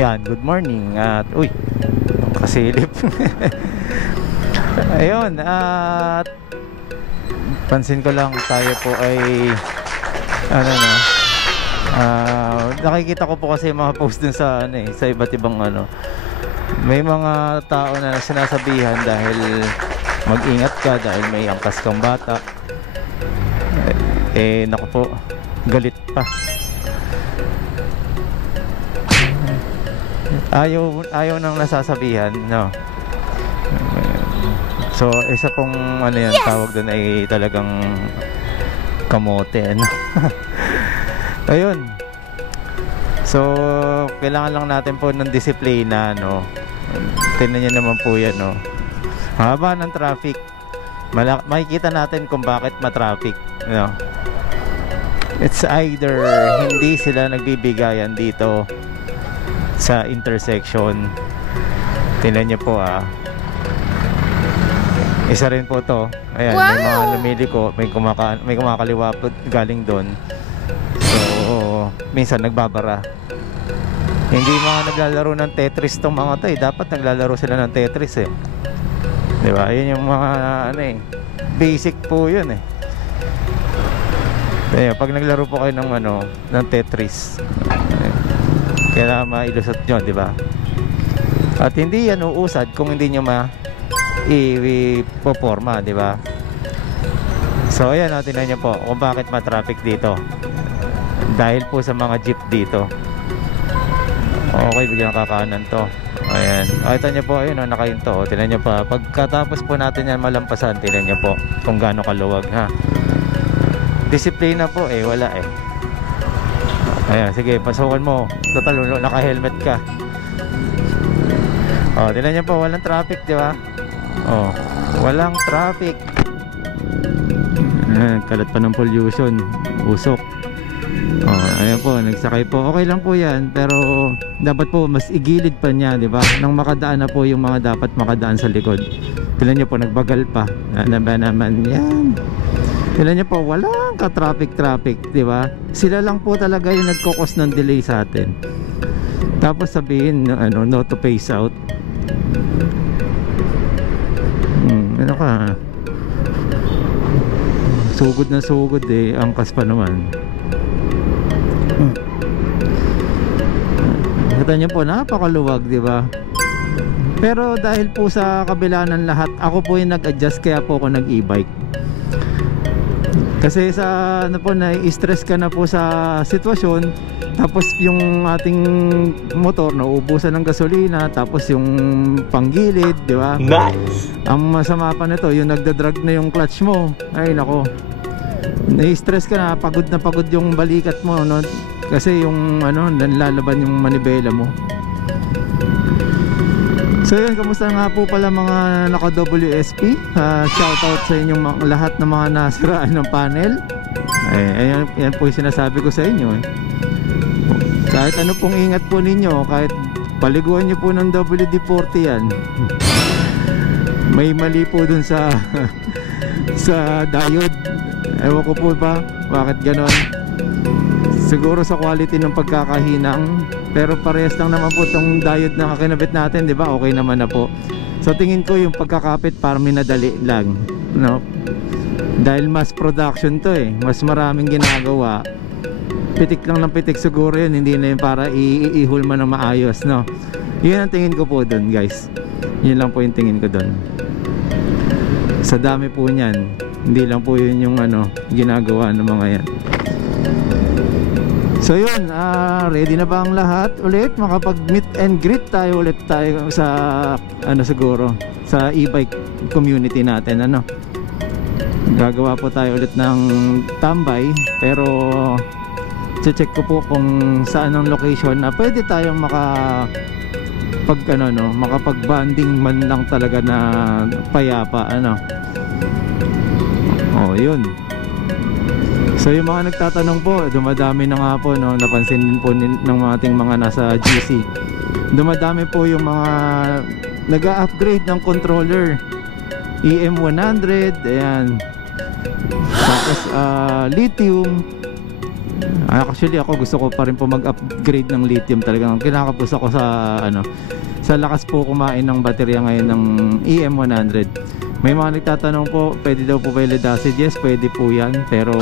Ayan, good morning. At uy, kasilip. Ayun, at pansin ko lang tayo po ay ano na, nakikita ko po kasi mga post dun sa ano sa iba't ibang ano. May mga tao na sinasabihan dahil mag-ingat ka dahil may angkas kang bata. Naku po, galit pa. Ayaw nang nasasabihan, no. So isa pong ano yan, tawag doon ay talagang kamote, ano. Ayun. So kailangan lang natin po ng disiplina, no. Tingnan niyo naman po yan, no. Haba ng traffic, makikita natin kung bakit ma-traffic, no. It's either hindi sila nagbibigayan dito sa intersection. Tingnan niyo po, isa rin po to. Ayan, wow! May mga lumiliko, may kumakaliwa po galing doon. So minsan nagbabara. Hindi mga naglalaro ng Tetris tong mga to, dapat naglalaro sila ng Tetris, diba? Yun yung mga ano, basic po yun, Kaya pag naglaro po kayo ng ano, ng Tetris, kaya mailusot nyo, diba? At hindi yan uusad kung hindi nyo i-poporma, diba? So ayan, tingnan nyo po kung bakit ma-traffic dito. Dahil po sa mga jeep dito. Okay, bigyan kakanan to. Ayan, ito nyo po, ayun, nakahinto. Tingnan nyo pa, pagkatapos po natin yan malampasan, tingnan nyo po kung gaano kaluwag, ha. Disiplina po, wala, Ayan, sige, pasukan mo. Total, naka-helmet ka. Tingnan nyo po, walang traffic, di ba? Walang traffic. Ayan, kalat pa ng pollution. Usok. Ayan po, nagsakay po. Okay lang po yan, pero dapat po mas igilid pa niya, di ba? Nang makadaan na po yung mga dapat makadaan sa likod. Tingnan nyo po, nagbagal pa. Ano ba naman yan? Tingnan nyo po, walang ka-traffic, di ba? Sila lang po talaga yung nagkokos ng delay sa atin. Tapos sabihin, ano, no to pace out. Ano ka? Sugod na sugod, angkas pa naman. Kita nyo po, napakaluwag, di ba? Pero dahil po sa kabila ng lahat, ako po yung nag-adjust, kaya po ako nag-e-bike. Kasi sa ano po, na-stress ka na po sa sitwasyon, tapos yung ating motor nauubusan ng gasolina, tapos yung panggilid, di ba? Nice. Ang masama pa nito, yung nagdadrag na yung clutch mo. Ay nako, na-stress ka na pagod yung balikat mo, no? Kasi yung ano, lalaban yung manibela mo. So yun, kamusta nga po pala mga naka-WSP? Shoutout sa inyong lahat ng mga nasiraan ng panel. Ayan po yung sinasabi ko sa inyo. Kahit ano pong ingat po ninyo, kahit paliguan nyo po ng WD-40 yan, may mali po dun sa sa diode. Ewan ko po ba bakit ganon. Siguro sa quality ng pagkakahinang, pero parehas lang naman po itong diode na kinabit natin, di ba? Okay naman na po. So tingin ko yung pagkakapit parang minadali lang, no? Dahil mass production to, mas maraming ginagawa. Pitik lang ng pitik siguro yun, hindi na yun para ihulma na maayos, no? Yun ang tingin ko po dun, guys. Yun lang po yung tingin ko dun. Sa dami po niyan, hindi lang po yun yung ano, ginagawa ng mga yan. So yun, ready na ba ang lahat ulit? Makapag meet and greet tayo ulit tayo sa ano, siguro sa e-bike community natin, ano. Gagawa po tayo ulit ng tambay, pero check ko po kung saan ang location na pwede tayong makapag-banding man lang talaga na payapa, ano. Yun. So yung mga nagtatanong po, dumadami na nga po, no, napansin din po ng ating mga nasa GC. Dumadami po yung mga nag-upgrade ng controller. EM100, ayan. Tapos lithium. Actually ako gusto ko pa rin po mag-upgrade ng lithium. Talagang kinakapos ako sa sa lakas po kumain ng baterya ngayon ng EM100. May mga nagtatanong po, pwede daw po ba lead acid? Yes, pwede po yan, pero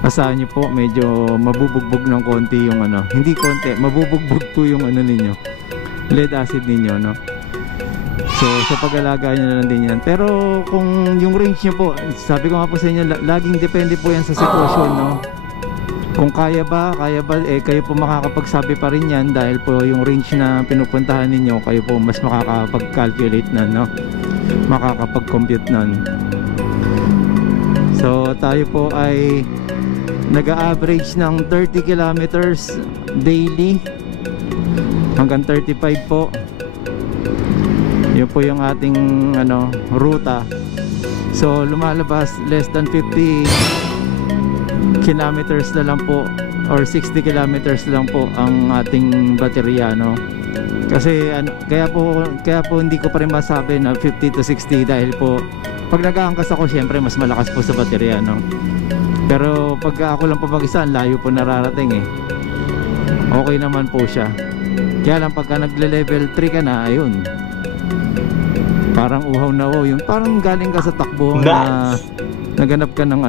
asahan nyo po, medyo mabubugbog ng konti yung hindi konti, mabubugbog po yung ninyo, lead acid ninyo, no? So sa pag-alaga nyo na lang din yan. Pero kung yung range nyo po, sabi ko nga po sa inyo, laging depende po yan sa sitwasyon, no? Kung kaya ba, kayo po makakapagsabi pa rin yan, dahil po yung range na pinupuntahan ninyo, kayo po mas makakapag-calculate na, no? Makakapag-compute nun. So tayo po ay nag-a-average ng 30 kilometers daily hanggang 35 po. Yun po yung ating ruta. So lumalabas less than 50 kilometers na lang po, or 60 kilometers lang po ang ating baterya, no? Kasi kaya po hindi ko pa rin masabi na 50 to 60, dahil po pag nag-aangkas ako, syempre mas malakas po sa baterya, no? Pero pag ako lang po mag-isa, layo po nararating eh. Okay naman po siya. Kaya lang pagka nagle-level 3 ka na, ayun, parang uhaw na yun. Parang galing ka sa takbo na naganap ka ng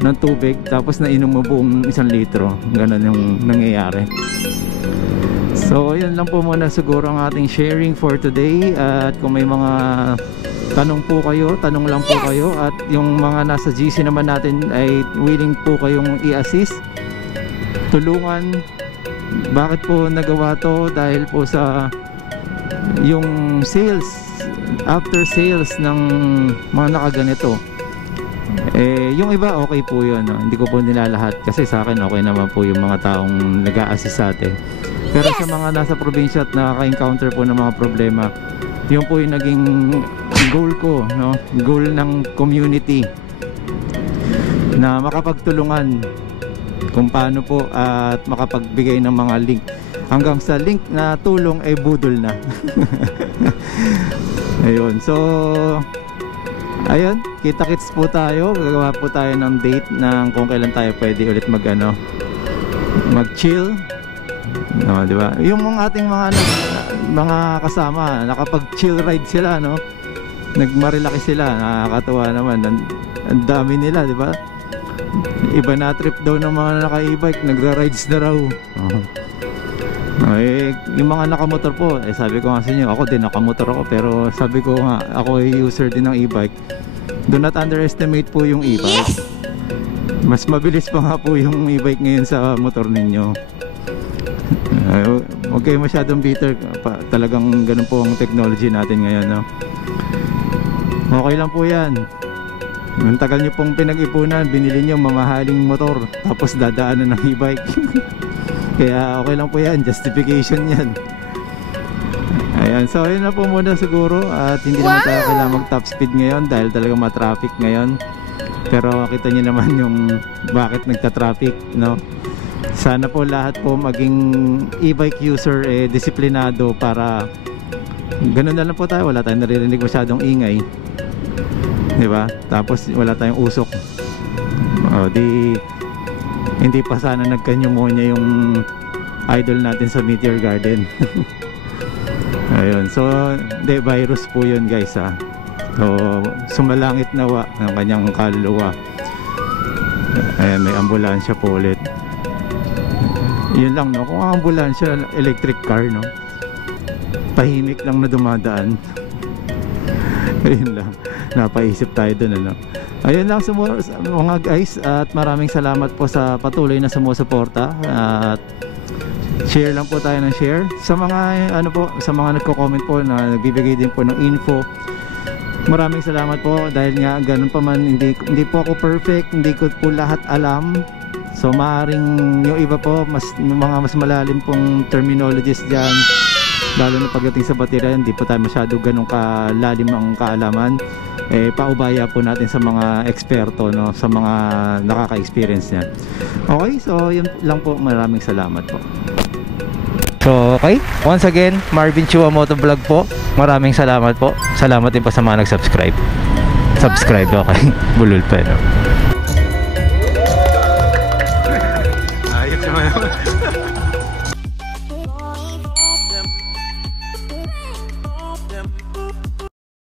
ng tubig, tapos nainom mo buong 1 litro. Ganun yung nangyayari. So yun lang po muna siguro ang ating sharing for today. At kung may mga tanong po kayo, tanong lang po kayo. At yung mga nasa GC naman natin ay willing po kayong i-assist, tulungan. Bakit po nagawa to? Dahil po sa yung sales, after sales ng mga nakaganito, yung iba okay po yun, no? Hindi ko po nilalahat, kasi sa akin okay naman po yung mga taong nag-a-assist sa atin. Pero sa mga nasa probinsya at nakaka-encounter po ng mga problema, yun po yung naging goal ko, no? Goal ng community, na makapagtulungan kung paano po at makapagbigay ng mga link. Hanggang sa link na tulong ay budol na. Ayun, so ayun, kita-kits po tayo. Gagawa po tayo ng date ng kung kailan tayo pwede ulit mag-chill, no, di ba? Yung ating mga kasama, nakapag-chill ride sila, no? Nagmarilaki sila, nakakatuwa naman. Ang dami nila, di ba? Iba na trip daw ng mga naka-e-bike, nagra-rides na raw. Yung mga nakamotor po, sabi ko nga sa inyo, ako din nakamotor ako, pero sabi ko nga, ako ay user din ng e-bike. Do not underestimate po yung e-bike. Mas mabilis pa nga po yung e-bike ngayon sa motor ninyo. Huwag kayo masyadong bitter, talagang ganun po ang technology natin ngayon, no? Okay lang po yan. Ang tagal nyo pong pinag-ipunan, binili nyo mamahaling motor, tapos dadaanan ng e-bike. Kaya okay lang po yan, justification yan. Ayan, so ayun na po muna siguro. At hindi naman tayo kailangan mag top speed ngayon, dahil talagang ma-traffic ngayon. Pero kita nyo naman yung bakit nagta-traffic, no? Sana po lahat po maging e-bike user disiplinado, para ganun na lang po tayo, wala tayong naririnig masyadong ingay, diba? Tapos wala tayong usok. Hindi pa sana nagka-pneumonia yung idol natin sa Meteor Garden. Ayun, so virus po yun, guys, ha. So sumalangit nawa ng kanyang kaluluwa. Ayan, may ambulansya po ulit. Yun lang, no? Kung ang ambulansya electric car, no, tahimik lang na dumadaan. Ayun lang, napaisip tayo dun, ano. Ayun lang mga guys, at maraming salamat po sa patuloy na sumusuporta. At share lang po tayo ng share sa mga sa mga nagko-comment po, na nagbibigay din po ng info. Maraming salamat po, dahil nga ganun pa man, hindi po ako perfect, hindi ko po lahat alam. So maaaring yung iba po, mga mas malalim pong terminologies dyan, lalo na pagdating sa baterya, hindi po tayo masyado ganun kalalim ang kaalaman. Paubaya po natin sa mga eksperto, no, sa mga nakaka-experience niyan. Okay, so yun lang po, maraming salamat po. So okay, once again, Marvin Chua Motovlog po, maraming salamat po. Salamat din po sa mga nag-subscribe. Okay, bulol pa, no?